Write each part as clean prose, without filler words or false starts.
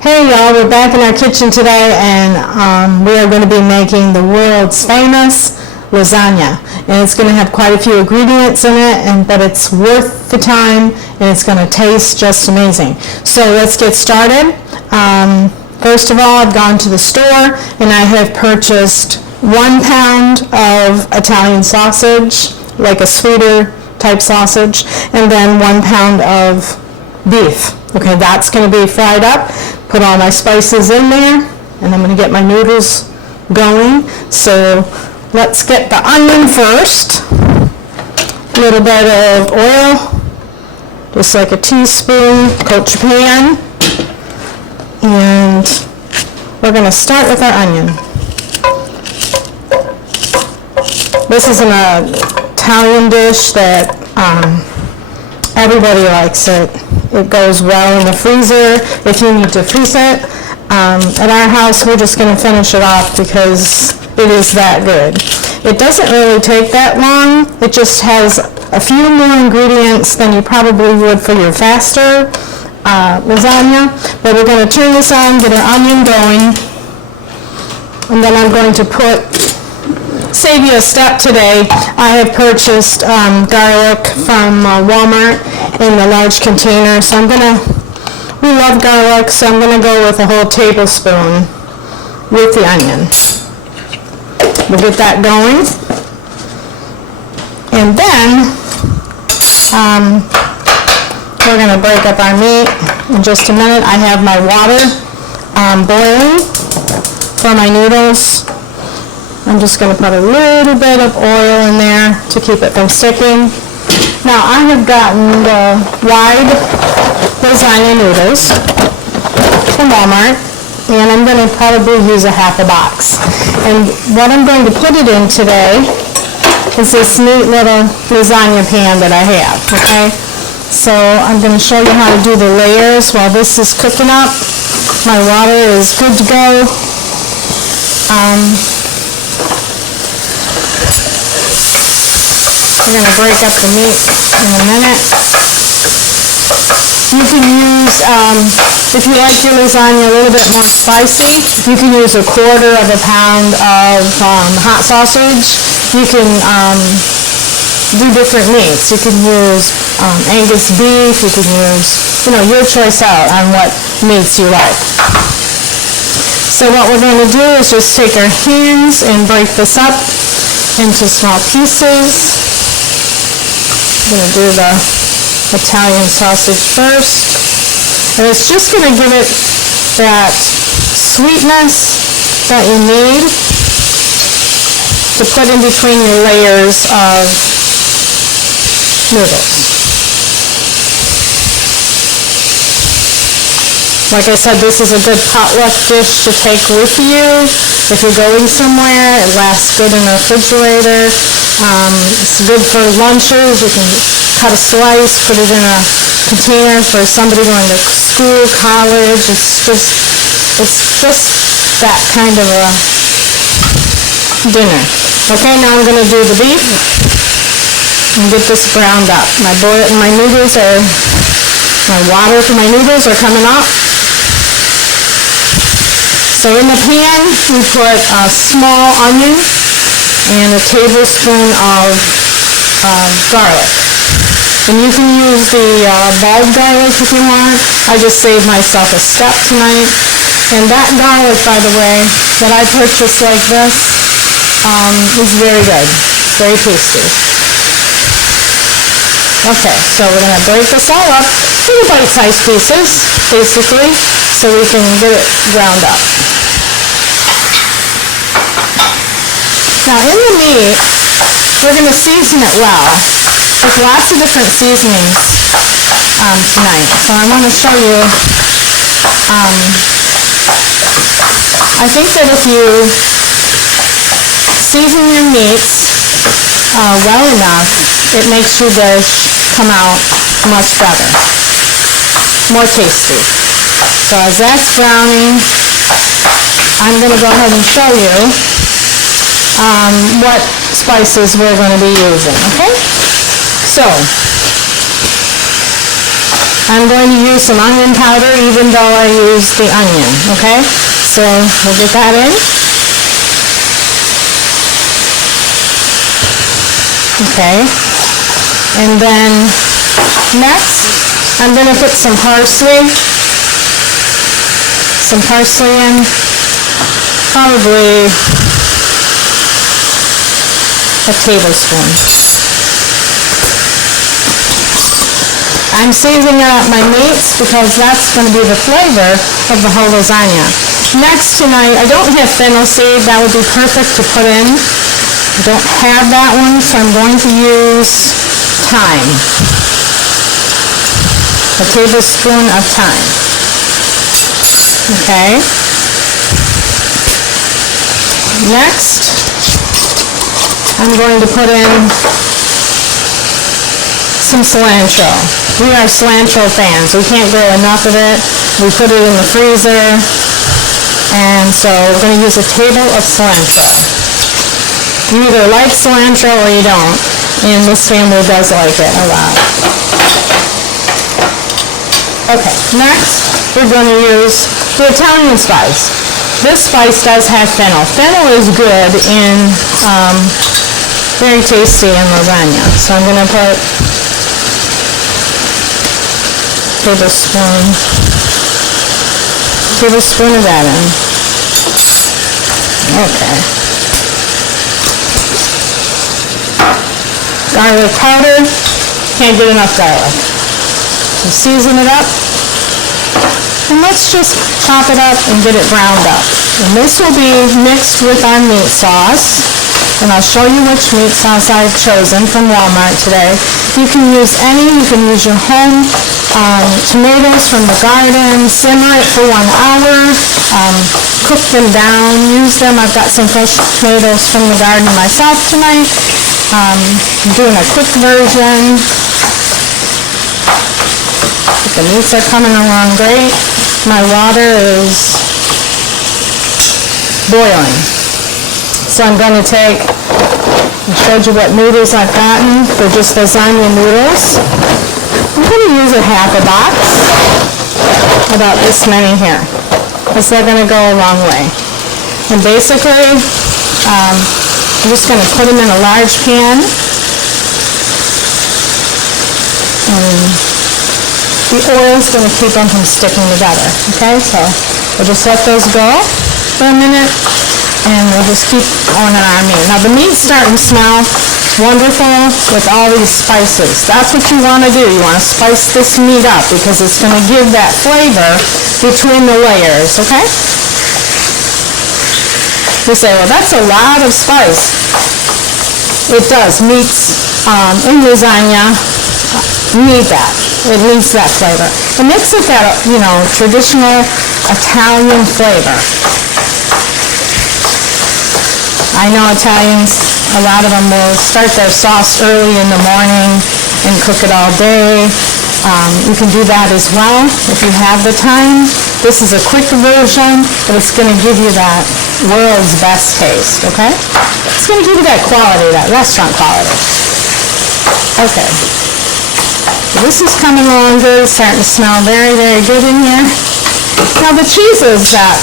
Hey y'all, we're back in our kitchen today and we are going to be making the world's famous lasagna. And it's going to have quite a few ingredients in it, but it's worth the time and it's going to taste just amazing. So let's get started. First of all, I've gone to the store and I have purchased 1 pound of Italian sausage, like a sweeter type sausage, and then 1 pound of beef. Okay, that's going to be fried up. Put all my spices in there, and I'm going to get my noodles going. So let's get the onion first. A little bit of oil, just like a teaspoon. Coat your pan. And we're going to start with our onion. This is an Italian dish that everybody likes it. It goes well in the freezer if you need to freeze it. At our house, we're just going to finish it off because it is that good. It doesn't really take that long. It just has a few more ingredients than you probably would for your faster lasagna. But we're going to turn this on, get our onion going, and then I'm going to save you a step today. I have purchased garlic from Walmart in the large container. So we love garlic, so I'm going to go with a whole tablespoon with the onion. We'll get that going. And then we're going to break up our meat in just a minute. I have my water boiling for my noodles. I'm just going to put a little bit of oil in there to keep it from sticking. Now I have gotten the wide lasagna noodles from Walmart, and I'm going to probably use a half a box. And what I'm going to put it in today is this neat little lasagna pan that I have, okay? So I'm going to show you how to do the layers while this is cooking up. My water is good to go. We're going to break up the meat in a minute. You can use, if you like your lasagna a little bit more spicy, you can use 1/4 pound of hot sausage. You can do different meats. You can use Angus beef. You can use, your choice out on what meats you like. So what we're going to do is just take our hands and break this up into small pieces. I'm going to do the Italian sausage first. And it's just going to give it that sweetness that you need to put in between your layers of noodles. Like I said, this is a good potluck dish to take with you. If you're going somewhere, it lasts good in the refrigerator. It's good for lunches. You can cut a slice, put it in a container for somebody going to school, college. It's just that kind of a dinner. Okay, now I'm going to do the beef and get this browned up. My water for my noodles are coming up. So in the pan, we put a small onion and a tablespoon of garlic. And you can use the bulb garlic if you want. I just saved myself a step tonight. And that garlic, by the way, that I purchased like this, is very good. Very tasty. Okay, so we're going to break this all up into bite-sized pieces, basically, so we can get it ground up. Now in the meat, we're going to season it well. There's lots of different seasonings tonight. So I want to show you, I think that if you season your meats well enough, it makes your dish come out much better, more tasty. So as that's browning, I'm going to go ahead and show you what spices we're going to be using, okay? So I'm going to use some onion powder even though I use the onion, okay? So we'll get that in. Okay. And then next, I'm going to put some parsley. Some parsley in. Probably a tablespoon. I'm seasoning up my meats because that's going to be the flavor of the whole lasagna. Next tonight, I don't have fennel seed. That would be perfect to put in. I don't have that one, so I'm going to use thyme. A tablespoon of thyme. Okay. Next, I'm going to put in some cilantro. We are cilantro fans. We can't grow enough of it. We put it in the freezer. And so we're going to use a table of cilantro. You either like cilantro or you don't. And this family does like it a lot. Okay, next we're going to use the Italian spice. This spice does have fennel. Fennel is good in, very tasty in lasagna. So I'm going to put tablespoon of that in. Okay. Garlic powder. Can't get enough garlic. So season it up. And let's just chop it up and get it browned up. And this will be mixed with our meat sauce. And I'll show you which meat sauce I've chosen from Walmart today. You can use any. You can use your home tomatoes from the garden. Simmer it for 1 hour. Cook them down. Use them. I've got some fresh tomatoes from the garden myself tonight. I'm doing a quick version. The meats are coming along great. My water is boiling. So I'm going to take, I showed you what noodles I've gotten. They're just lasagna noodles. I'm going to use a half a box, about this many here, because they're going to go a long way. And basically, I'm just going to put them in a large pan. And the oil is going to keep them from sticking together. Okay, so we'll just let those go for a minute. And we'll just keep going on our meat. Now the meat's starting to smell wonderful with all these spices. That's what you want to do. You want to spice this meat up because it's going to give that flavor between the layers, okay? You say, well, that's a lot of spice. It does. Meats in lasagna need that. It needs that flavor. It makes it that, traditional Italian flavor. I know Italians, a lot of them will start their sauce early in the morning and cook it all day. You can do that as well if you have the time. This is a quick version, but it's going to give you that world's best taste, okay? It's going to give you that quality, that restaurant quality. Okay. This is coming along good. It's starting to smell very, very good in here. Now the cheeses that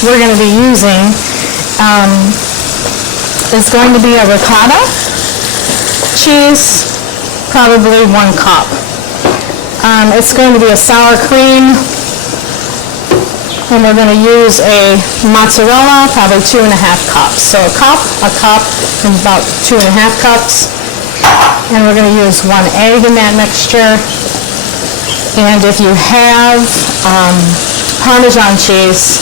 we're going to be using is going to be a ricotta cheese, probably 1 cup. It's going to be a sour cream, and we're going to use a mozzarella, probably 2.5 cups. So a cup, and about 2.5 cups. And we're going to use 1 egg in that mixture. And if you have Parmesan cheese,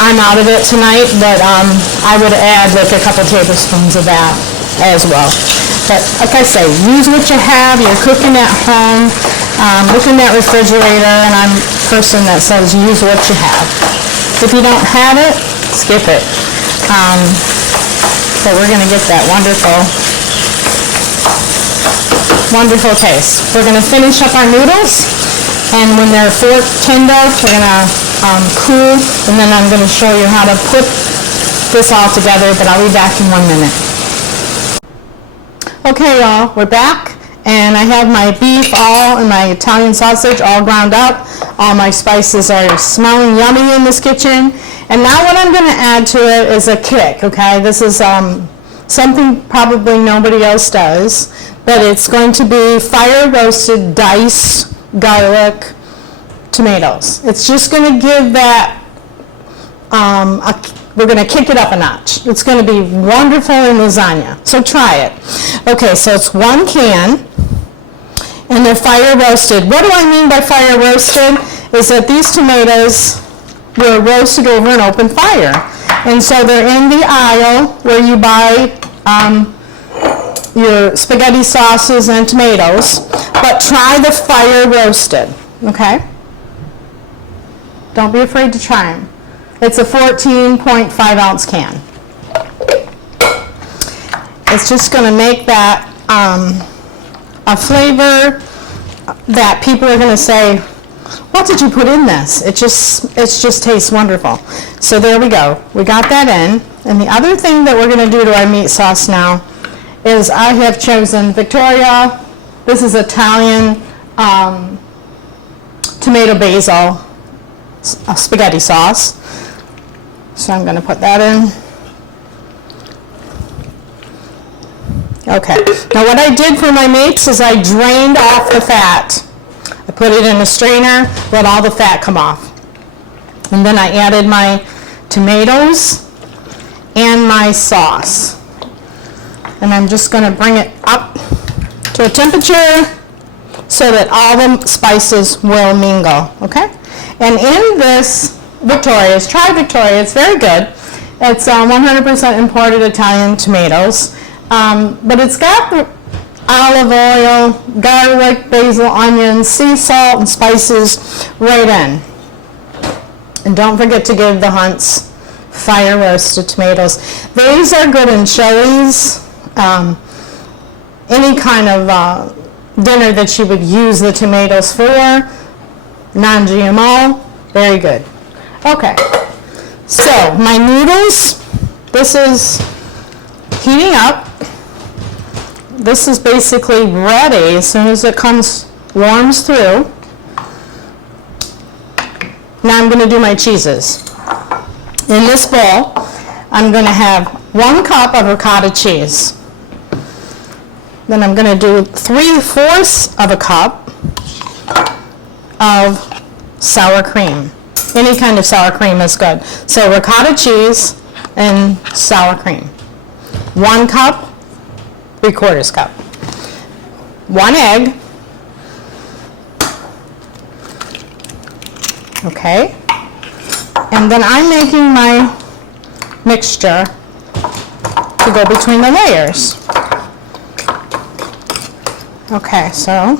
I'm out of it tonight, but I would add like a couple tablespoons of that as well. But like I say, use what you have. You're cooking at home. Look in that refrigerator, and I'm a person that says use what you have. If you don't have it, skip it. But we're going to get that wonderful taste. We're going to finish up our noodles, and when they're fork tender, we're going to cool, and then I'm going to show you how to put this all together, but I'll be back in 1 minute. Okay, y'all, we're back, And I have my beef all and my Italian sausage all ground up. All my spices are smelling yummy in this kitchen. And now what I'm going to add to it is a kick, okay? This is something probably nobody else does, but it's going to be fire roasted diced garlic tomatoes. It's just going to give that, we're going to kick it up a notch. It's going to be wonderful in lasagna. So try it. Okay, so it's 1 can. And they're fire roasted. What do I mean by fire roasted? Is that these tomatoes were roasted over an open fire. And so they're in the aisle where you buy your spaghetti sauces and tomatoes. But try the fire roasted, okay? Don't be afraid to try them. It's a 14.5 ounce can. It's just going to make that a flavor that people are going to say, what did you put in this? It just tastes wonderful. So there we go. We got that in. And the other thing that we're going to do to our meat sauce now is I have chosen Victoria. This is Italian tomato basil spaghetti sauce. So I'm going to put that in. Okay, now what I did for my meats is I drained off the fat. I put it in a strainer, let all the fat come off. And then I added my tomatoes and my sauce. And I'm just going to bring it up to a temperature so that all the spices will mingle, okay? And in this Victoria's, try Victoria, it's very good. It's 100% imported Italian tomatoes. But it's got the olive oil, garlic, basil, onions, sea salt, and spices right in. And don't forget to give the Hunt's fire roasted tomatoes. These are good in chilies, any kind of dinner that you would use the tomatoes for, non-GMO, very good. Okay, so my noodles, this is heating up. This is basically ready as soon as it warms through. Now I'm going to do my cheeses. In this bowl, I'm going to have 1 cup of ricotta cheese. Then I'm going to do 3/4 of a cup of sour cream. Any kind of sour cream is good. So ricotta cheese and sour cream. 1 cup. 3/4 cup. 1 egg. Okay. And then I'm making my mixture to go between the layers. Okay, so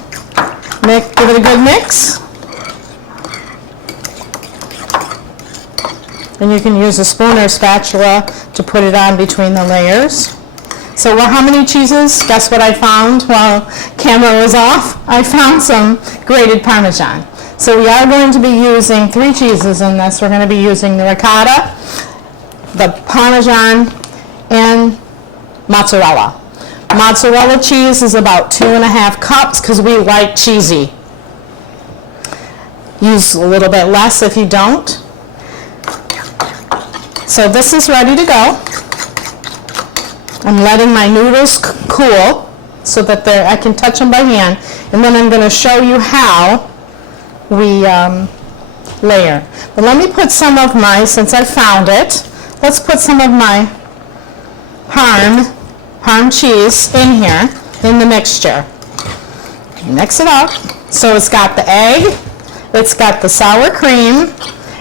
give it a good mix. And you can use a spoon or spatula to put it on between the layers. So how many cheeses? Guess what I found while camera was off? I found some grated Parmesan. So we are going to be using 3 cheeses in this. We're going to be using the ricotta, the Parmesan, and mozzarella. Mozzarella cheese is about 2.5 cups because we like cheesy. Use a little bit less if you don't. So this is ready to go. I'm letting my noodles cool so that I can touch them by hand, and then I'm going to show you how we layer. But let me put some of since I found it, let's put some of my Parm cheese in here, in the mixture. Mix it up. So it's got the egg, it's got the sour cream,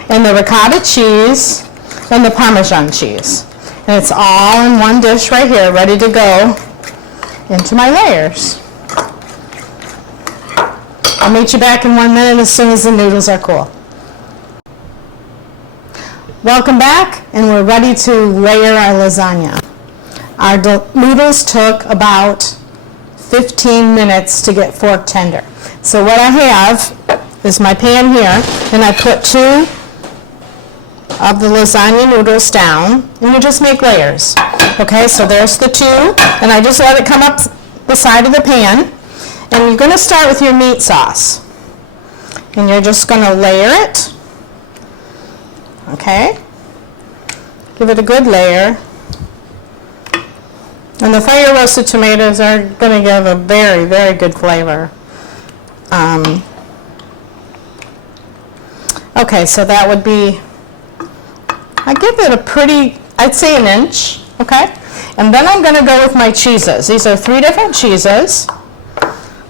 and the ricotta cheese, and the Parmesan cheese. And it's all in one dish right here, ready to go into my layers. I'll meet you back in 1 minute as soon as the noodles are cool. Welcome back, and we're ready to layer our lasagna. Our noodles took about 15 minutes to get fork tender. So what I have is my pan here, and I put 2 of the lasagna noodles down, and you just make layers. Okay, so there's the 2, and I just let it come up the side of the pan. And you're going to start with your meat sauce. And you're just going to layer it. Okay? Give it a good layer. And the fire roasted tomatoes are going to give a very, very good flavor. Okay, so that would be, I give it a pretty, I'd say an inch, okay? And then I'm going to go with my cheeses. These are 3 different cheeses.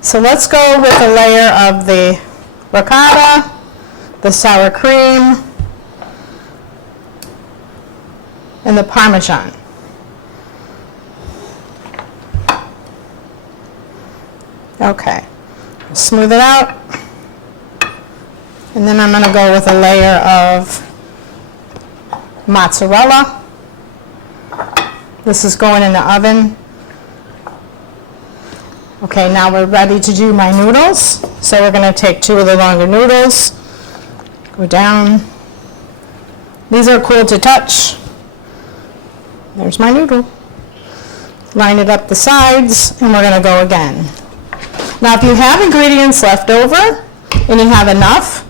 So let's go with a layer of the ricotta, the sour cream, and the Parmesan. Okay, smooth it out. And then I'm going to go with a layer of mozzarella. This is going in the oven. Okay, now we're ready to do my noodles. So we're going to take 2 of the longer noodles, go down. These are cool to touch. There's my noodle. Line it up the sides, and we're going to go again. Now, if you have ingredients left over and you have enough,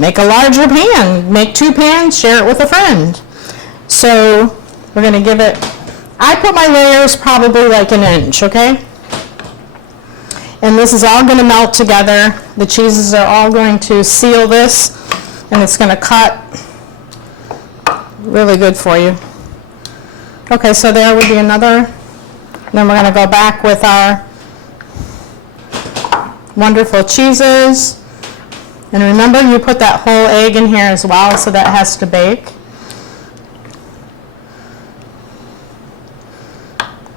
make a larger pan. Make 2 pans, share it with a friend. So we're going to give it, I put my layers probably like an inch, okay? And this is all going to melt together. The cheeses are all going to seal this, and it's going to cut really good for you. Okay, so there would be another. Then we're going to go back with our wonderful cheeses. And remember, you put that whole egg in here as well, so that has to bake.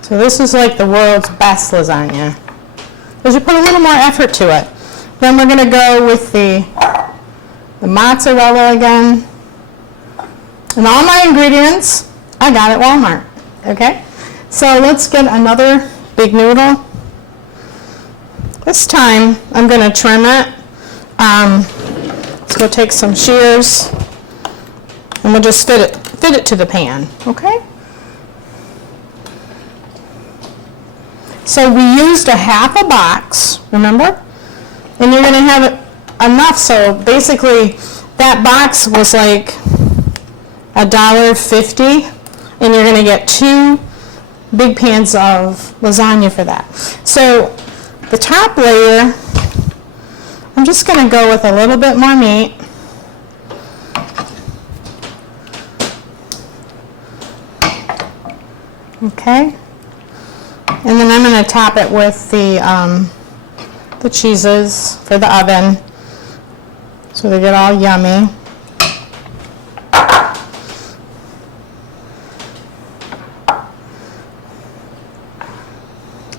So this is like the world's best lasagna, because you put a little more effort to it. Then we're going to go with the mozzarella again. And all my ingredients I got at Walmart. Okay? So let's get another big noodle. This time I'm going to trim it. Let's go take some shears, and we'll just fit it to the pan. Okay? So we used a half a box, remember? And you're going to have it enough, so basically that box was like $1.50, and you're going to get 2 big pans of lasagna for that. So the top layer, I'm just going to go with a little bit more meat. Okay. And then I'm going to top it with the cheeses for the oven, so they get all yummy.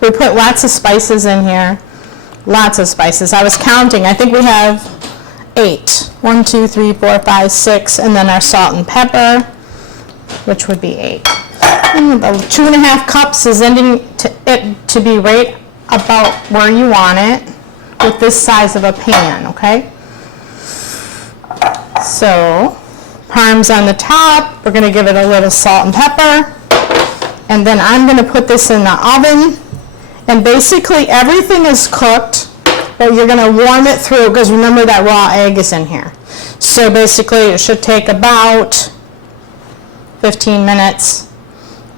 We put lots of spices in here. Lots of spices. I was counting. I think we have 8. 1, 2, 3, 4, 5, 6, and then our salt and pepper, which would be 8. And the 2.5 cups is ending to be right about where you want it with this size of a pan, okay? So, parme's on the top. We're going to give it a little salt and pepper. And then I'm going to put this in the oven. And basically everything is cooked, but you're going to warm it through, because remember that raw egg is in here. So basically it should take about 15 minutes.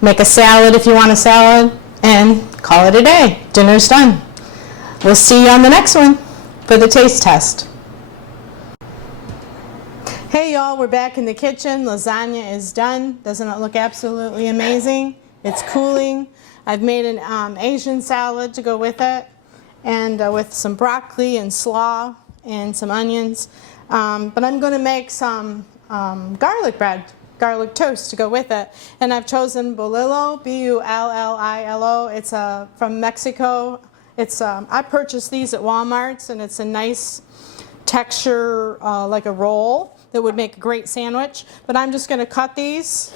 Make a salad if you want a salad, and call it a day. Dinner's done. We'll see you on the next one for the taste test. Hey y'all, we're back in the kitchen. Lasagna is done. Doesn't it look absolutely amazing? It's cooling. I've made an Asian salad to go with it, and with some broccoli and slaw and some onions. But I'm going to make some garlic bread, garlic toast to go with it. And I've chosen bolillo, B-U-L-L-I-L-O. It's from Mexico. It's I purchased these at Walmart's, and it's a nice texture, like a roll that would make a great sandwich. But I'm just going to cut these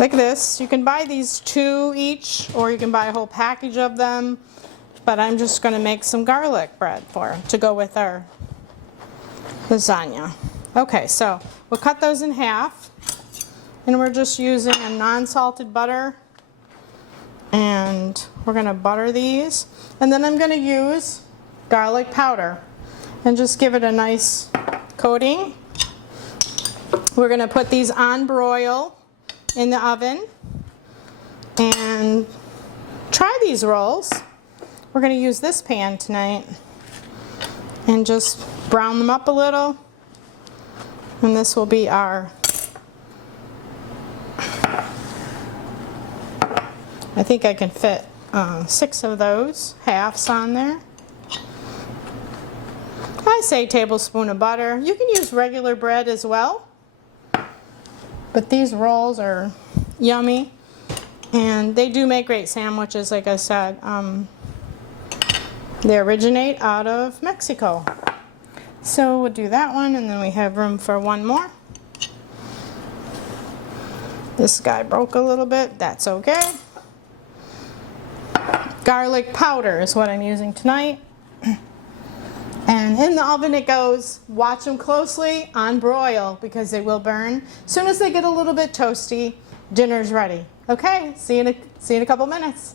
like this. You can buy these 2 each, or you can buy a whole package of them. But I'm just going to make some garlic bread to go with our lasagna. Okay, so we'll cut those in half, and we're just using a non-salted butter And we're going to butter these. And then I'm going to use garlic powder and just give it a nice coating. We're going to put these on broil in the oven and try these rolls. We're going to use this pan tonight and just brown them up a little. And this will be our, I think I can fit 6 of those halves on there. I say tablespoon of butter. You can use regular bread as well. But these rolls are yummy. And they do make great sandwiches, like I said. They originate out of Mexico. So we'll do that one, and then we have room for one more. This guy broke a little bit. That's okay. Garlic powder is what I'm using tonight. And in the oven it goes. Watch them closely on broil because they will burn. As soon as they get a little bit toasty, dinner's ready. Okay, see you in a couple minutes.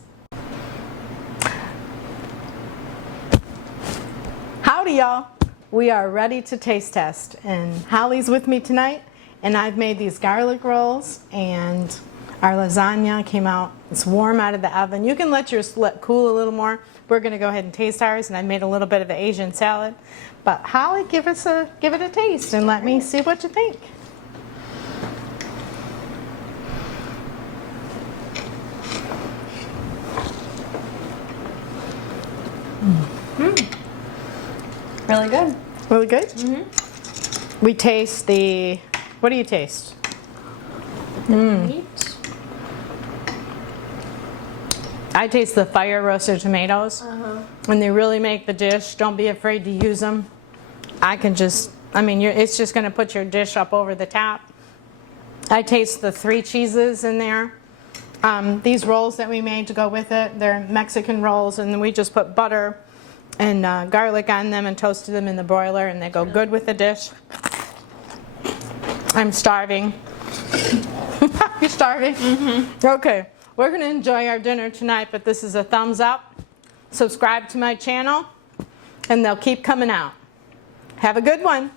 Howdy, y'all. We are ready to taste test, and Holly's with me tonight, and I've made these garlic rolls, and our lasagna came out. It's warm out of the oven. You can let yours cool a little more. We're going to go ahead and taste ours, and I made a little bit of an Asian salad. But Holly, give it a taste, and let me see what you think. Really good. Really good? Mm-hmm. We taste the, what do you taste? Meat. I taste the fire roasted tomatoes. And they really make the dish. Don't be afraid to use them. It's just going to put your dish up over the top. I taste the 3 cheeses in there. These rolls that we made to go with it, they're Mexican rolls, and then we just put butter and garlic on them and toasted them in the broiler, and they go good with the dish. I'm starving. You're starving? Mm-hmm. Okay, we're going to enjoy our dinner tonight, but this is a thumbs up. Subscribe to my channel, and they'll keep coming out. Have a good one.